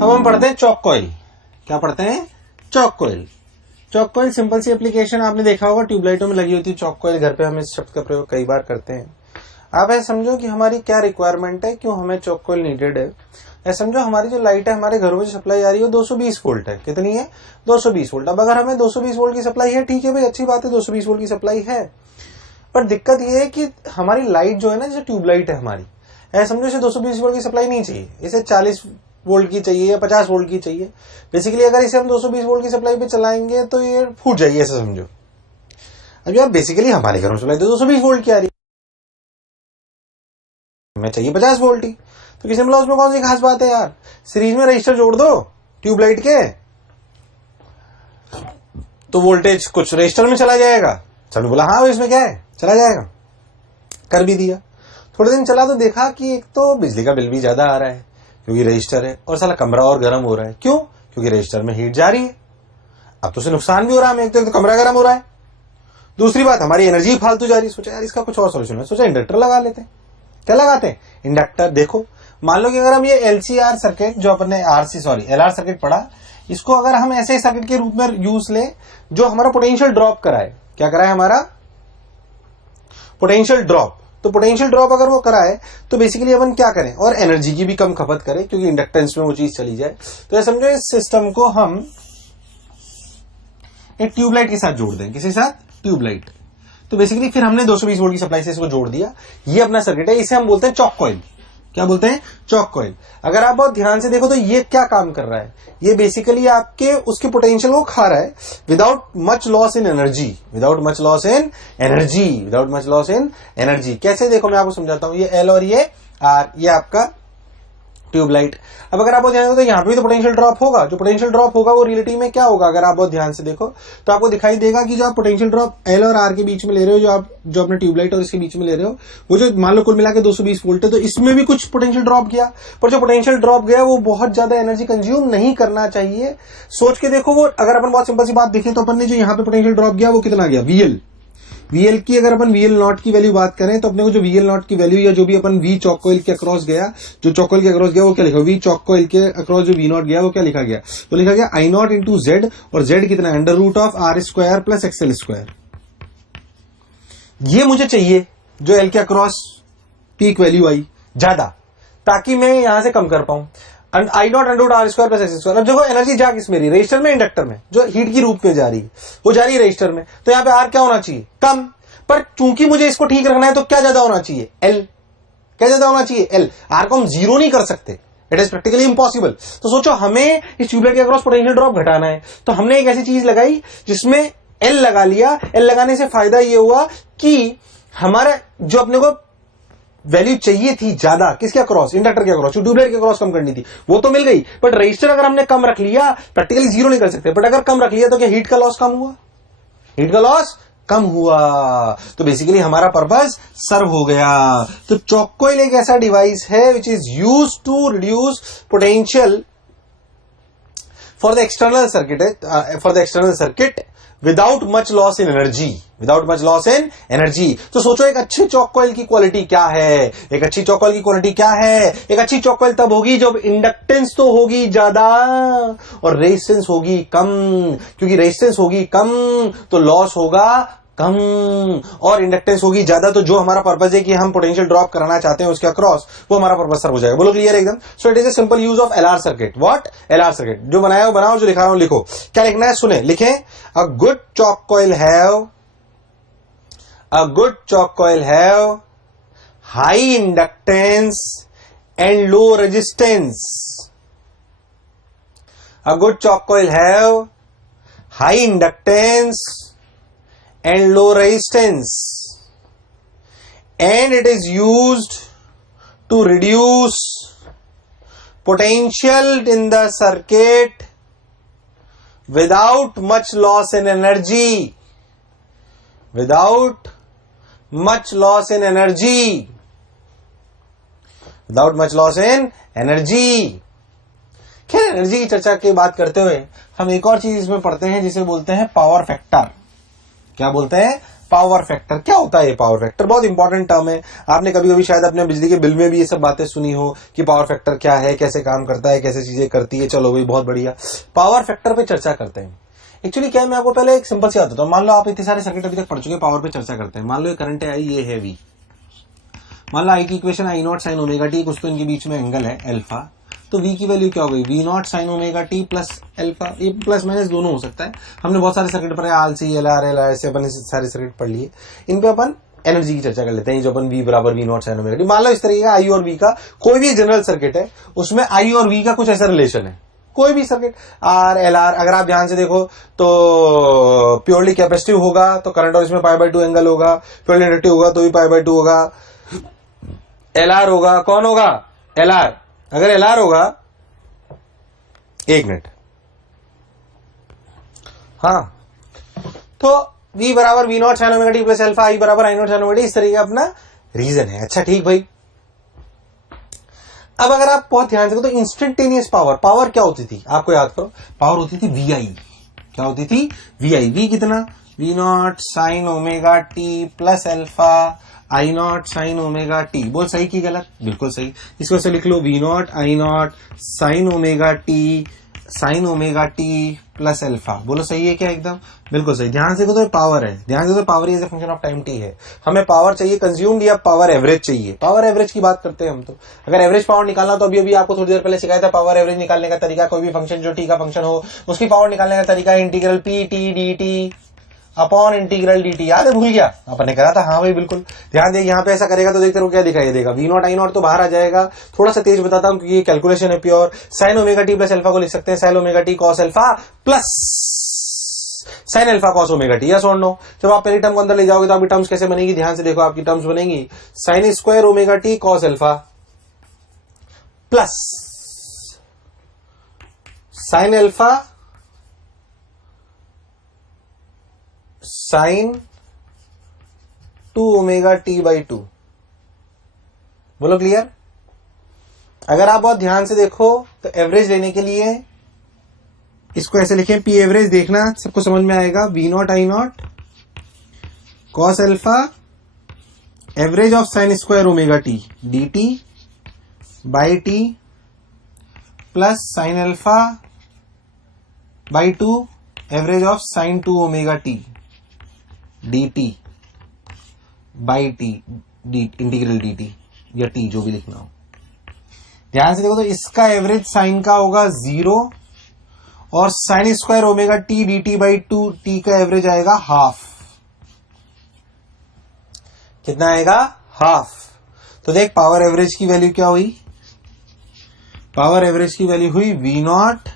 अब हम पढ़ते हैं चॉक कॉइल। क्या पढ़ते हैं? Choke coil. Choke coil simple सी एप्लीकेशन आपने देखा होगा, ट्यूबलाइटों में लगी होती है चॉक कॉइल। घर पे हम इस शब्द का प्रयोग कई बार करते हैं। आप ऐसा समझो कि हमारी क्या रिक्वायरमेंट है, क्यों हमें चॉक कॉइल नीडेड है। ऐसा समझो हमारी जो लाइट है, हमारे घरों में जो सप्लाई आ रही है 220 वोल्ट है। कितनी है? 220 वोल्ट। अब अगर हमें 220 वोल्ट की सप्लाई है, ठीक है भाई, अच्छी बात है, 220 वोल्ट की सप्लाई है। पर दिक्कत ये है कि हमारी लाइट जो है ना, जैसे ट्यूबलाइट है हमारी, ऐसा समझो इसे 220 वोल्ट की सप्लाई नहीं चाहिए, इसे 40 वोल्ट की चाहिए या 50 वोल्ट की चाहिए। बेसिकली अगर इसे हम 220 वोल्ट की सप्लाई पे चलाएंगे तो ये फूट जाएगी, ऐसा समझो। अब यार बेसिकली हमारे घर में सप्लाई तो 220 वोल्ट की आ रही है, हमें चाहिए 50 वोल्ट की। तो किसी मतलब उसमें कौन सी खास बात है यार? सीरीज में रजिस्टर जोड़ दो ट्यूबलाइट के, तो वोल्टेज कुछ रजिस्टर में चला जाएगा। सबने बोला हाँ इसमें क्या है, चला जाएगा। कर भी दिया। थोड़े दिन चला तो देखा कि एक तो बिजली का बिल भी ज्यादा आ रहा है क्योंकि रजिस्टर है, और साला कमरा और गर्म हो रहा है। क्यों? क्योंकि रजिस्टर में हीट जा रही है। अब तो उसे नुकसान भी हो रहा है, एक तो कमरा गर्म हो रहा है, दूसरी बात हमारी एनर्जी फालतू जा रही है। सोचा यार इसका कुछ और सोल्यूशन है, सोचा इंडक्टर लगा लेते हैं। क्या लगाते हैं? इंडक्टर। देखो मान लो कि अगर हम ये एलसीआर सर्किट जो अपने एलआर सर्किट पढ़ा, इसको अगर हम ऐसे सर्किट के रूप में यूज ले जो हमारा पोटेंशियल ड्रॉप कराए। क्या कराए? हमारा पोटेंशियल ड्रॉप। तो पोटेंशियल ड्रॉप अगर वो कराए तो बेसिकली अपन क्या करें, और एनर्जी की भी कम खपत करें क्योंकि इंडक्टेंस में वो चीज चली जाए। तो ये समझो इस सिस्टम को हम एक ट्यूबलाइट के साथ जोड़ दें। किसी साथ? ट्यूबलाइट। तो बेसिकली फिर हमने 220 वोल्ट की सप्लाई से इसको जोड़ दिया। ये अपना सर्किट है, इसे हम बोलते हैं चॉक कॉइल। क्या बोलते हैं? Choke coil. अगर आप बहुत ध्यान से देखो तो ये क्या काम कर रहा है, ये बेसिकली आपके उसके पोटेंशियल को खा रहा है without much loss in energy. Without much loss in energy. Without much loss in energy कैसे? देखो मैं आपको समझाता हूं। ये एल और ये आर, ये आपका ट्यूबलाइट। अब अगर आप बहुत ध्यान से तो यहाँ पे भी तो पोटेंशियल ड्रॉप होगा। जो पोटेंशियल ड्रॉप होगा वो रिलेटिव में क्या होगा? अगर आप बहुत ध्यान से देखो तो आपको दिखाई देगा कि जो आप पोटेंशियल ड्रॉप एल और आर के बीच में ले रहे हो, जो अपने ट्यूबलाइट और इसके बीच में ले रहे हो, वो जो मान लो कुल मिला के 220 वोल्ट है, तो इसमें भी कुछ पोटेंशियल ड्रॉप गया। पर जो पोटेंशियल ड्रॉप गया वो बहुत ज्यादा एनर्जी कंज्यूम नहीं करना चाहिए। सोच के देखो, वो अगर अपन बहुत सिंपल सी बात देखें तो अपन ने जो यहाँ पे पोटेंशियल ड्रॉप गया वो कितना गया? वीएल की अगर अपन वीएल नॉट की वैल्यू बात करें तो अपने को जो वीएल नॉट की वैल्यू या जो भी अपन वी चॉक कॉइल के अक्रॉस गया, जो चॉक कॉइल के अक्रॉस गया वो क्या लिखा? वी चॉक कॉइल के अक्रॉस जो वी नॉट गया वो क्या लिखा गया? तो लिखा गया आई नॉट इंटू जेड, और जेड कितना? Under root of R square plus XL square. ये मुझे चाहिए जो एल के अक्रॉस पीक वैल्यू आई ज्यादा, ताकि मैं यहां से कम कर पाऊं। I naught under root R square plus X square. अब देखो एनर्जी जा किस में रही? रजिस्टर में, इंडक्टर में, जो हीट की रूप में जा रही है वो जा रही है रजिस्टर में। तो यहां पे आर क्या होना चाहिए? कम। पर चूंकि मुझे इसको ठीक रखना है तो क्या ज्यादा होना चाहिए? एल। क्या ज्यादा होना चाहिए? एल। आर को हम जीरो नहीं कर सकते, इट इज प्रैक्टिकली इम्पॉसिबल। तो सोचो हमें इस ट्यूबलाइट के अक्रॉस पोटेंशियल ड्रॉप घटाना है, तो हमने एक ऐसी चीज लगाई जिसमें एल लगा लिया। एल लगाने से फायदा ये हुआ कि हमारा जो अपने को वैल्यू चाहिए थी ज्यादा, किसके अक्रॉस? इंडक्टर के अक्रॉस, ट्यूबलाइट के अक्रॉस कम करनी थी, वो तो मिल गई। बट रजिस्टर अगर हमने कम रख लिया, प्रैक्टिकली जीरो नहीं कर सकते, बट अगर कम रख लिया तो क्या हीट का लॉस कम हुआ? हीट का लॉस कम हुआ। तो बेसिकली हमारा पर्पस सर्व हो गया। तो चॉक कॉइल एक ऐसा डिवाइस है which is use to reduce potential for the external circuit without much loss in energy. Without much loss in energy. तो सोचो एक अच्छे चॉक कॉइल की क्वालिटी क्या है? एक अच्छी चॉक कॉइल की क्वालिटी क्या है? एक अच्छी चॉक कॉइल तब होगी जब इंडक्टेंस तो होगी ज्यादा और रेजिस्टेंस होगी कम, क्योंकि रेजिस्टेंस होगी कम तो लॉस होगा कम, और इंडक्टेंस होगी ज्यादा तो जो हमारा पर्पस है कि हम पोटेंशियल ड्रॉप कराना चाहते हैं उसके अक्रॉस, वो हमारा पर्पस सर्व हो जाएगा। बोलो क्लियर एकदम? So it is a simple use of LR circuit. What? LR circuit. जो बनाया हो बनाओ, जो लिखा रहा हूं लिखो। क्या लिखना है? सुने, लिखें। A good chalk coil have high inductance and low resistance. A good chalk coil have high inductance and low resistance, and it is used to reduce potential in the circuit without much loss in energy. Without much loss in energy. Without much loss in energy. खैर energy की चर्चा की बात करते हुए हम एक और चीज इसमें पढ़ते हैं जिसे बोलते हैं पावर फैक्टर। क्या बोलते हैं? Power factor. क्या होता है ये पावर फैक्टर? बहुत इंपॉर्टेंट टर्म है। आपने कभी कभी शायद अपने बिजली के बिल में भी ये सब बातें सुनी हो कि पावर फैक्टर क्या है, कैसे काम करता है, कैसे चीजें करती है। चलो भाई, बहुत बढ़िया, पावर फैक्टर पे चर्चा करते हैं। एक्चुअली क्या है, मैं आपको पहले एक सिंपल सी बात बताता हूं। मान लो आप इतने सारे सर्किट अभी तक पढ़ चुके, पावर पे चर्चा करते हैं। मान लो ये करंट है आई, ये है वी। मान लो आई की इक्वेशन आई नॉट साइन ओमेगा टी, कुछ तो इनके बीच में एंगल है अल्फा, तो v की वैल्यू क्या हो गई, V not sine omega T plus alpha. ये प्लस माइनस दोनों हो सकता है। हमने बहुत सारे सर्किट पढ़े, आलसी एल आर ऐसे अपन सारे सर्किट पढ़ लिए। इन पे अपन एनर्जी की चर्चा कर लेते हैं, जो अपन v बराबर V not sine omega T. मान लो इस तरीके का आई और v का कोई भी जनरल सर्किट है, उसमें आई और v का कुछ ऐसा रिलेशन है। कोई भी सर्किट आर एल आर, अगर आप ध्यान से देखो तो प्योरली कैपेसिटिव होगा तो करंट और इसमें π/2 एंगल होगा, प्योरली इंडक्टिव होगा तो भी π/2 होगा। एल आर होगा, कौन होगा, एल आर। अगर एल आर होगा, एक मिनट, हाँ, तो v बराबर V not sine omega T plus alpha, I बराबर I naught sine omega T, इस तरीके का अपना रीजन है। अच्छा ठीक भाई। अब अगर आप बहुत ध्यान से देखो तो इंस्टेंटेनियस पावर, पावर क्या होती थी आपको याद करो, पावर होती थी वी आई। क्या होती थी, वी आई। वी कितना, V not sine omega T plus alpha I naught sine omega T. बोल सही की गलत? बिल्कुल सही। इसको से लिख लो, V not I naught sine omega T plus alpha. बोलो सही है क्या? एकदम बिल्कुल सही। ध्यान से देखो तो पावर है, ध्यान से देखो power is a function of time T है। हमें पावर चाहिए कंज्यूम्ड या पावर एवरेज चाहिए? पावर एवरेज की बात करते हैं हम तो। अगर एवरेज पावर निकालना तो अभी आपको थोड़ी देर पहले सिखाया था पावर एवरेज निकालने का तरीका। कोई भी फंक्शन जो टी का फंक्शन हो उसकी पावर निकालने का तरीका है integral P T D T upon integral D T. याद है? भूल गया? अपन ने करा था। हाँ भाई बिल्कुल। ध्यान दे, यहाँ पे ऐसा करेगा तो देखते रहो क्या दिखाई देगा। वी नॉट आई नॉट तो बाहर आ जाएगा। थोड़ा सा तेज बताता हूँ क्योंकि ये कैलकुलेशन है pure. Sign omega T plus alpha को लिख सकते हैं sign omega T cos alpha plus sine alpha cos omega T. Yes और नो? जब आप पहली टर्म को अंदर ले जाओगे तो आपकी टर्म्स कैसे बनेगी? ध्यान से देखो, आपकी टर्म्स बनेगी sign square omega T cos alpha plus sine alpha sign 2 omega T by 2। बोलो क्लियर? अगर आप बहुत ध्यान से देखो तो एवरेज लेने के लिए इसको ऐसे लिखें, पी एवरेज। देखना सबको समझ में आएगा। V not I nought cos alpha average of sine square omega T D T by T plus sine alpha by 2 average of sine 2 omega T D T by T D integral D T या T जो भी लिखना हो। ध्यान से देखो तो इसका एवरेज साइन का होगा 0 और sign square omega T D T by 2 T का एवरेज आएगा हाफ। कितना आएगा? हाफ। तो देख पावर एवरेज की वैल्यू क्या हुई? पावर एवरेज की वैल्यू हुई V not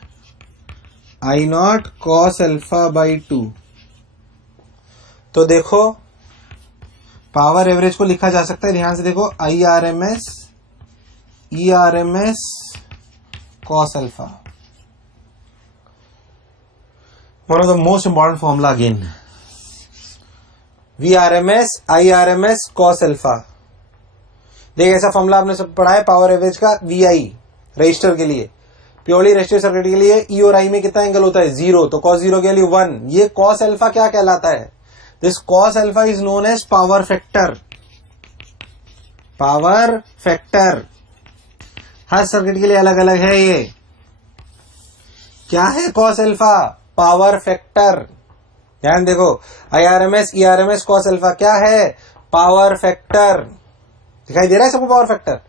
I nought cos alpha by 2। तो देखो पावर एवरेज को लिखा जा सकता है, ध्यान से देखो, I R M S E R M S cos alpha. One of the most important formula again, V R M S I R M S cos alpha. देख ऐसा फॉर्मूला आपने सब पढ़ा है पावर एवरेज का। वी आई रजिस्टर के लिए, purely resistive circuit के लिए ई और आई में कितना एंगल होता है? 0, तो कॉस 0 के लिए 1। ये कॉस अल्फा क्या कहलाता है? This cos alpha is known as power factor. Power factor हर सर्किट के लिए अलग अलग है। ये क्या है? Cos alpha, power factor. ध्यान देखो, I R M S E R M S cos alpha क्या है? Power factor. दिखाई दे रहा है सबको पावर फैक्टर?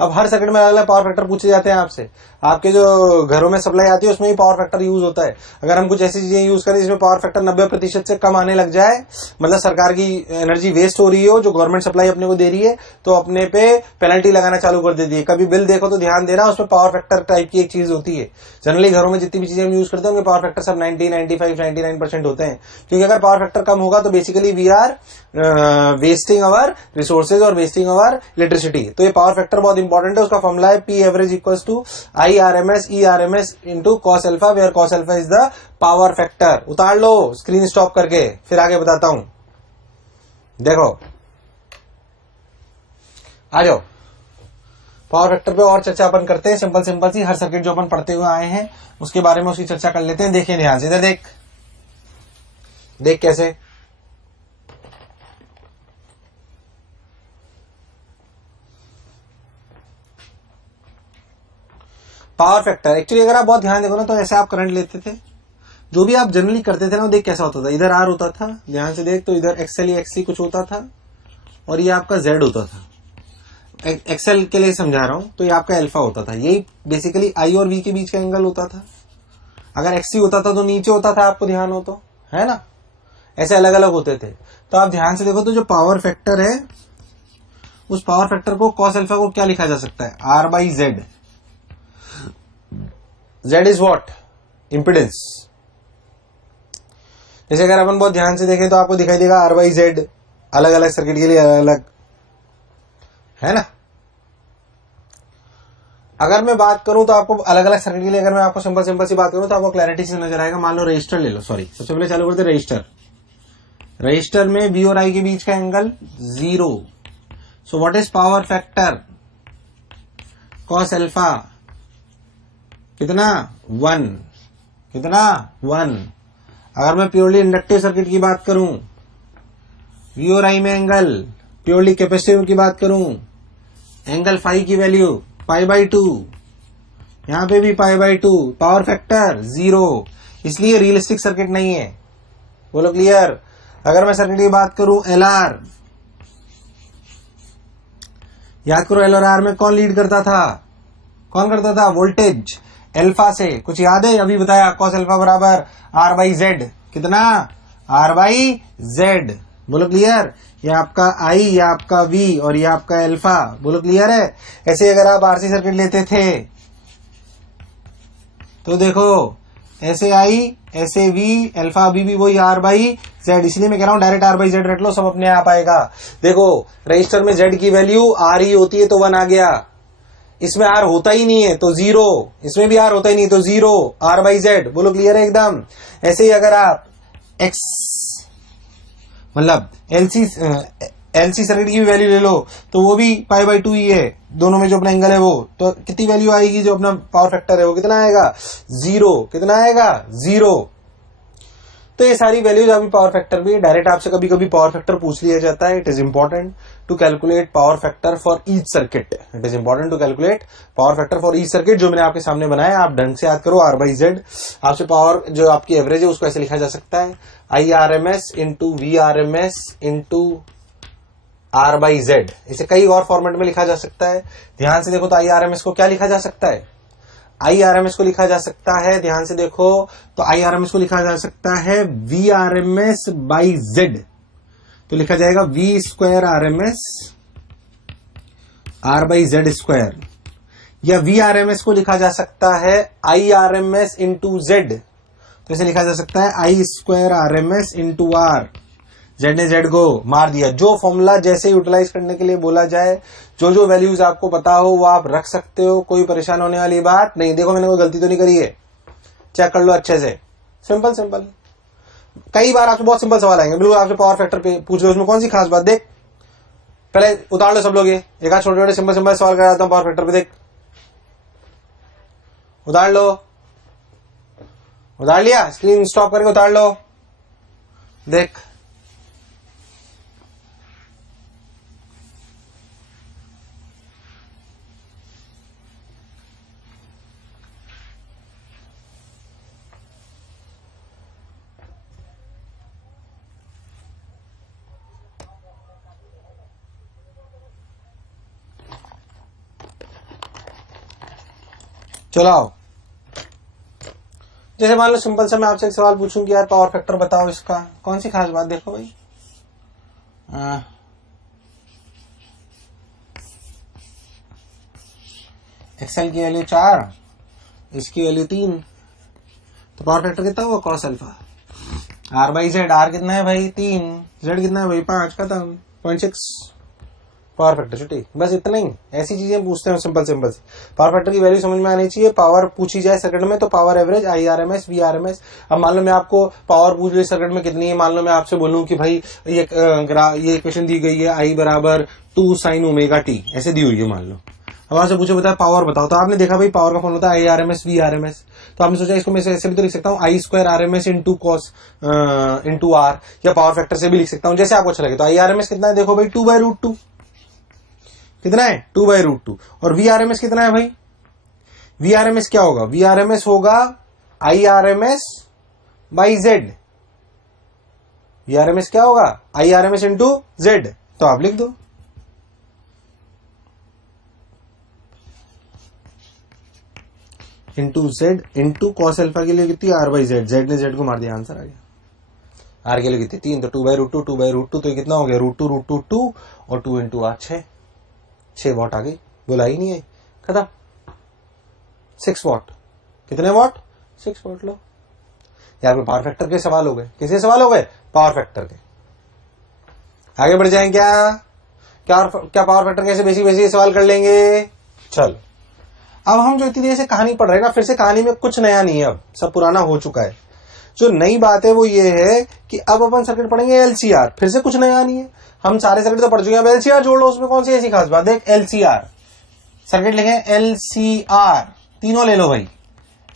अब हर सर्किट में अलग अलग पावर फैक्टर पूछे जाते हैं आपसे। आपके जो घरों में सप्लाई आती है उसमें भी पावर फैक्टर यूज होता है। अगर हम कुछ ऐसी चीजें यूज करें जिसमें पावर फैक्टर 90% से कम आने लग जाए, मतलब सरकार की एनर्जी वेस्ट हो रही हो, जो गवर्नमेंट सप्लाई अपने को दे रही है, तो अपने पे पेनल्टी लगाना चालू कर देती है। कभी बिल देखो तो ध्यान देना, उसमें पावर फैक्टर टाइप की एक चीज होती है। जनरली घरों में जितनी भी चीजें हम यूज करते हैं उनके पावर फैक्टर सब 90, 95, 99% होते हैं। क्योंकि अगर पावर फैक्टर कम होगा तो basically we are wasting our resources और वेस्टिंग अवर इलेक्ट्रिसिटी। तो ये पावर फैक्टर बहुत इंपॉर्टेंट है। उसका फॉर्मूला है P average equals to I R M S E R M S into cos alpha, where cos alpha is the power factor. उतार लो screen stop करके, फिर आगे बताता हूं। देखो आ जाओ, पावर फैक्टर पे और चर्चा अपन करते हैं। सिंपल सिंपल सी हर सर्किट जो अपन पढ़ते हुए आए हैं उसके बारे में उसकी चर्चा कर लेते हैं। देखिए ध्यान से, इधर देख, देख कैसे। पावर फैक्टर, एक्चुअली अगर आप बहुत ध्यान देखो ना तो ऐसे आप करंट लेते थे, जो भी आप जनरली करते थे ना वो देख कैसा होता था, इधर आर होता था, ध्यान से देख तो इधर एक्सएल या एक्ससी कुछ होता था और ये आपका जेड होता था। एक्सएल के लिए समझा रहा हूं, तो ये आपका अल्फा होता था, यही बेसिकली आई और वी के बीच का एंगल होता था। अगर एक्ससी होता था तो नीचे होता था, आपको ध्यान हो तो, है ना, ऐसे अलग अलग होते थे। तो आप ध्यान से देखो तो जो पावर फैक्टर है उस पावर फैक्टर को कॉस अल्फा को क्या लिखा जा सकता है, R by Z. Z is what, impedance. जैसे अगर अपन बहुत ध्यान से देखें तो आपको दिखाई देगा आर बाई जेड अलग अलग सर्किट के लिए अलग अलग, है ना। अगर मैं बात करूं तो आपको अलग अलग सर्किट के लिए, अगर मैं आपको सिंपल सी बात करूं तो आपको क्लैरिटी से नजर आएगा। मान लो रजिस्टर ले लो, सॉरी सबसे पहले चालू करते रजिस्टर। रजिस्टर में वी और आई के बीच का angle 0। So what is power factor, cos alpha कितना 1, कितना 1। अगर मैं प्योरली इंडक्टिव सर्किट की बात करूं, वी और आई में एंगल, प्योरली कैपेसिटिव की बात करूं, एंगल फाई की वैल्यू पाई बाई 2, यहां पे भी पाई बाई 2, पावर फैक्टर 0, इसलिए रियलिस्टिक सर्किट नहीं है। बोलो क्लियर। अगर मैं सर्किट की बात करूं एल आर, याद करो एल और आर में कौन लीड करता था, कौन करता था, वोल्टेज अल्फा से, कुछ याद है, अभी बताया कॉस अल्फा बराबर आर बाई जेड, कितना आर बाई जेड। बोलो क्लियर। ये आपका आई, ये आपका वी और ये आपका अल्फा, बोलो क्लियर है। ऐसे अगर आप आरसी सर्किट लेते थे तो देखो ऐसे आई ऐसे वी, अल्फा अभी भी वही आर बाई जेड, इसलिए मैं कह रहा हूं डायरेक्ट आर बाई जेड रट लो, सब अपने आप आएगा। देखो रजिस्टर में जेड की वैल्यू आर ही होती है तो 1 आ गया, इसमें आर होता ही नहीं है तो 0, इसमें भी आर होता ही नहीं तो 0, आर बाई जेड। बोलो क्लियर है एकदम। ऐसे ही अगर आप एक्स मतलब एलसी सर्किट की भी वैल्यू ले लो तो वो भी पाई बाई 2 ही है, दोनों में जो अपना एंगल है वो, तो कितनी वैल्यू आएगी, जो अपना पावर फैक्टर है वो कितना आएगा 0, कितना आएगा 0। तो ये सारी वैल्यूज अभी पावर फैक्टर भी डायरेक्ट आपसे कभी कभी पावर फैक्टर पूछ लिया जाता है। It is important to calculate power factor for each circuit, it is important to calculate power factor for each circuit. जो मैंने आपके सामने बनाया आप ढंग से याद करो, आर बाई जेड। आपसे पावर जो आपकी एवरेज है उसको ऐसे लिखा जा सकता है, I R M S into V R M S into R by Z. इसे कई और फॉर्मेट में लिखा जा सकता है। ध्यान से देखो तो आई आर एम एस को क्या लिखा जा सकता है, आई आर एम एस को लिखा जा सकता है, ध्यान से देखो तो आई आर एम एस को लिखा जा सकता है V R M S by Z, तो लिखा जाएगा V square R M S R by Z square. या वी आर एम एस को लिखा जा सकता है I R M S into Z, तो इसे लिखा जा सकता है I square R M S into R. Z ने जेड को मार दिया। जो फॉर्मूला जैसे यूटिलाइज करने के लिए बोला जाए, जो जो वैल्यूज आपको पता हो वो आप रख सकते हो, कोई परेशान होने वाली बात नहीं। देखो मैंने कोई गलती तो नहीं करी है, चेक कर लो अच्छे से, सिंपल सिंपल। कई बार आपसे बहुत सिंपल सवाल आएंगे, बिल्कुल आपसे पावर फैक्टर पे पूछ लो, उसमें कौन सी खास बात, देख पहले उतार लो सब लोग, ये एक आध छोटे छोटे सिंपल सिंपल सवाल कराता हूं पावर फैक्टर पे, देख उतार लो, उतार लिया, स्क्रीन स्टॉप करके उतार लो, देख चलो आओ। जैसे मान लो सिंपल सा मैं आपसे एक सवाल पूछूं कि यार पावर फैक्टर बताओ, इसका कौन सी खास बात, देखो भाई एक्सएल की वैल्यू 4, इसकी वैल्यू 3, तो पावर फैक्टर कितना हुआ cos alpha R by Z. R कितना है भाई 3, जेड कितना है भाई 5, खत्म 0.6 पावर फैक्टर छुट्टी। बस इतना ही, ऐसी चीजें पूछते हैं सिंपल सिंपल सी। पावर फैक्टर की वैल्यू समझ में आनी चाहिए। पावर पूछी जाए सर्किट में तो power average I R M S V R M S. अब मान लो मैं आपको पावर पूछ ली सर्किट में कितनी है, मान लो मैं आपसे बोलूं कि भाई ये इक्वेशन दी गई है आई बराबर 2 साइन ओमेगा टी, ऐसे दी हुई है मान लो। अब आपसे पूछे बताया पावर बताओ, तो आपने देखा भाई पावर का फॉर्मूला होता है I R M S V R M S, तो आपने सोचा इसको मैं ऐसे भी तो लिख सकता हूँ I square R M S into cos into R, या पावर फैक्टर से भी लिख सकता हूँ, जैसे आपको अच्छा लगे। तो आई आर एम एस कितना है, देखो भाई 2/√2 कितना है 2/√2, और वी आर एम एस कितना है भाई, VRMS क्या होगा? VRMS होगा IRMS बाई Z। VRMS क्या होगा? IRMS into Z। तो आप लिख दो into Z into cos alpha के लिए कितनी? R by Z। Z ने Z को मार दिया, आंसर आ गया। R के लिए कितनी? 3, तो 2/√2, 2/√2, तो कितना हो गया? √2 2 और 2 इंटू R 6 वॉट आ गई। बोला ही नहीं है, खत्म। 6 वॉट। कितने वॉट? 6 वॉट। लो यार, पावर फैक्टर के सवाल हो गए। किसके सवाल हो गए? पावर फैक्टर के। आगे बढ़ जाएं क्या? क्या पावर फैक्टर कैसे बेसिक सवाल कर लेंगे? चल, अब हम जो इतनी देर से कहानी पढ़ रहे हैं ना, फिर से कहानी में कुछ नया नहीं है, अब सब पुराना हो चुका है। जो नई बात है वो ये है कि अब अपन सर्किट पढ़ेंगे LCR। फिर से कुछ नया नहीं है, हम सारे सर्किट तो पढ़ चुके हैं। अब LCR जोड़ लो, उसमें कौन सी ऐसी खास बात? देख, LCR सर्किट लिखे LCR, तीनों ले लो भाई।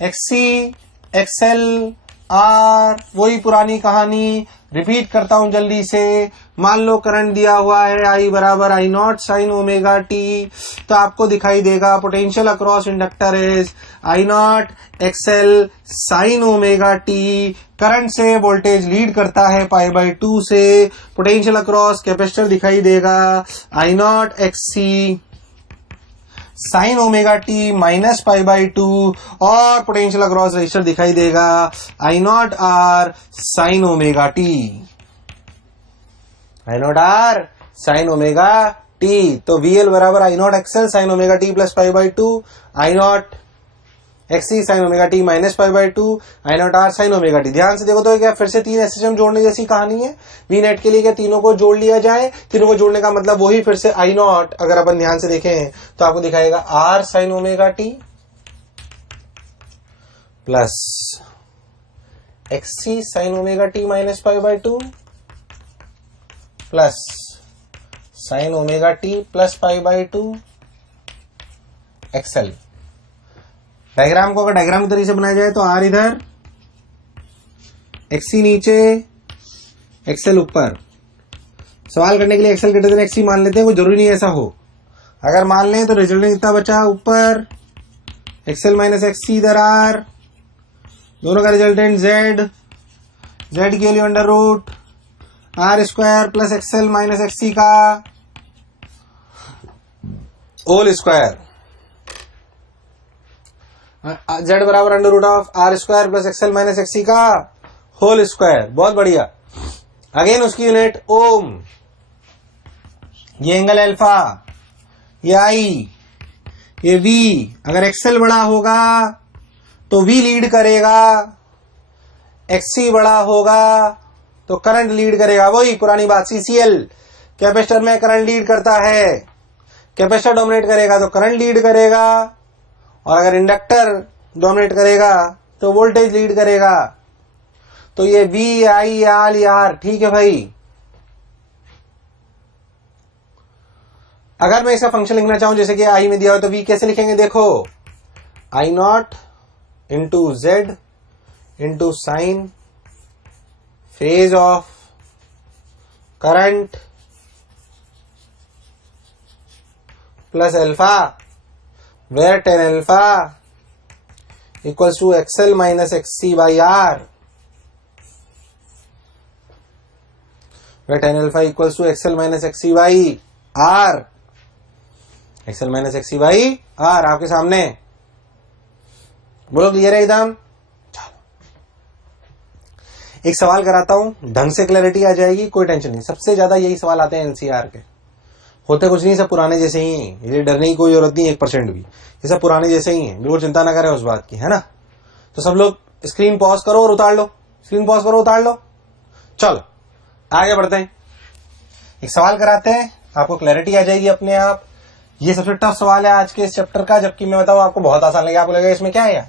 XC, XL, R, वही पुरानी कहानी रिपीट करता हूं जल्दी से। मान लो करंट दिया हुआ है I बराबर I0 साइन ओमेगा टी, तो आपको दिखाई देगा potential across inductor is I0 XL sine omega T. Current से वोल्टेज लीड करता है π/2 से। पोटेंशियल अक्रॉस कैपेसिटर दिखाई देगा I0 XC sine omega T minus π/2, और पोटेंशियल अक्रॉस रजिस्टर दिखाई देगा I0 R sine omega T. I0 R sine omega T. तो VL बराबर I0 XL sine omega T plus π/2, I0 XC sine omega T minus π/2, I0 R sine omega T. ध्यान से देखो तो क्या फिर से 3 SHM जोड़ने जैसी कहानी है। V नेट के लिए क्या तीनों को जोड़ लिया जाए? तीनों को जोड़ने का मतलब वही फिर से I0, अगर अपन ध्यान से देखें तो आपको दिखाएगा R sine omega T plus XC sine omega T minus π/2 plus sine omega T plus π/2 XL। Diagram को अगर डायग्राम की तरीके से बनाया जाए तो R इधर, XC नीचे, XL ऊपर। सवाल करने के लिए XL ग्रेटर देन XC मान लेते हैं, कोई जरूरी नहीं ऐसा हो। अगर मान लें तो रिजल्टेंट कितना बचा? ऊपर XL माइनस XC इधर R, दोनों का रिजल्टेंट Z के लिए under root R² plus XL minus XC का होल स्क्वायर। Z बराबर under root of R² plus XL minus XC का होल स्क्वायर। बहुत बढ़िया। अगेन उसकी यूनिट ओम। ये एंगल अल्फा, ये I, ये V। अगर XL बड़ा होगा तो V लीड करेगा, XC बड़ा होगा तो करंट लीड करेगा। वही पुरानी बात, CCL। कैपेसिटर में करंट लीड करता है, कैपेसिटर डोमिनेट करेगा तो करंट लीड करेगा, और अगर इंडक्टर डोमिनेट करेगा तो वोल्टेज लीड करेगा। तो ये V, I, R, R, ठीक है भाई। अगर मैं इसका फंक्शन लिखना चाहूं जैसे कि I में दिया हो तो V कैसे लिखेंगे? देखो, I0 into Z into sine phase of current plus alpha, where tan alpha equals to XL minus XC by R, where tan alpha equals to XL minus XC by R, XL minus XC by R। आपके सामने बोलो, clear है एकदम? एक सवाल कराता हूं, ढंग से क्लैरिटी आ जाएगी, कोई टेंशन नहीं। सबसे ज्यादा यही सवाल आते हैं एनसीआर के, होते कुछ नहीं, सब पुराने जैसे ही हैं, इसलिए डरने की कोई जरूरत नहीं 1% भी, ये सब पुराने जैसे ही हैं, बिल्कुल चिंता ना करें उस बात की, है ना। तो सब लोग स्क्रीन पॉज करो और उतार लो, स्क्रीन पॉज करो उतार लो। चलो आगे बढ़ते हैं, एक सवाल कराते हैं, आपको क्लैरिटी आ जाएगी अपने आप। ये सबसे टफ सवाल है आज के इस चैप्टर का, जबकि मैं बताऊं आपको बहुत आसान लगेगा, आपको लगेगा इसमें क्या है यार,